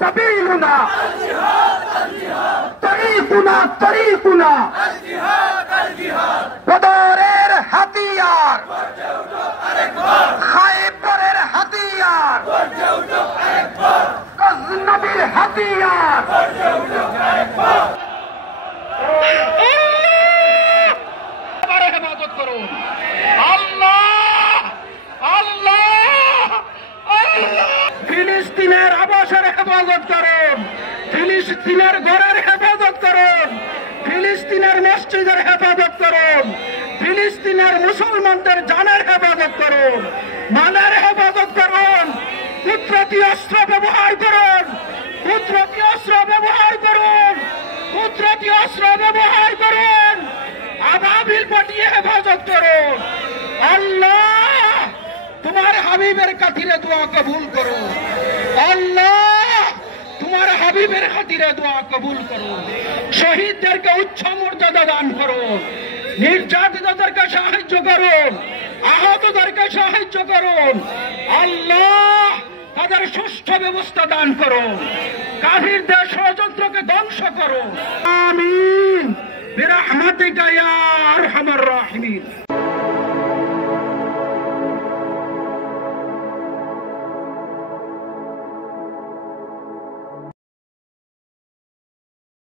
সাবিলুনা তরিকুনা তরিকুনা বদরের হাতিয়ার খায়বরের হাতিয়ার গজনবীর হাতিয়ার হেফাজত করুন আল্লাহ আল্লাহ আল্লাহ ফিলিস্তিনের আবাসের হেফাজত করুন ফিলিস্তিনের ঘরের হেফাজত করুন ফিলিস্তিনের মসজিদের হেফাজত করুন ফিলিস্তিনের মুসলমানদের জানের হেফাজত করুন মানের হেফাজত করুন কুদরতি অস্ত্র ব্যবহার করুন কুদরতি অস্ত্র ব্যবহার করুন কুদরতি অস্ত্র ব্যবহার করুন আবাবিল পাঠিয়ে হেফাজত করুন আল্লাহ তোমার হাবিবের খাতিরে দোয়া কবুল করো আল্লাহ তোমার হাবিবের খাতিরে দোয়া কবুল করো শহীদদেরকে উচ্চ মর্যাদা দান করো নির্যাতিতদেরকে সাহায্য করুন আহতদেরকে সাহায্য করুন আল্লাহ তাদের সুষ্ঠু ব্যবস্থা দান করো কাফিরদের ষড়যন্ত্রকে ধ্বংস করো আমিন বিরহমাতিকা ইয়া আরহামার রাহিমিন।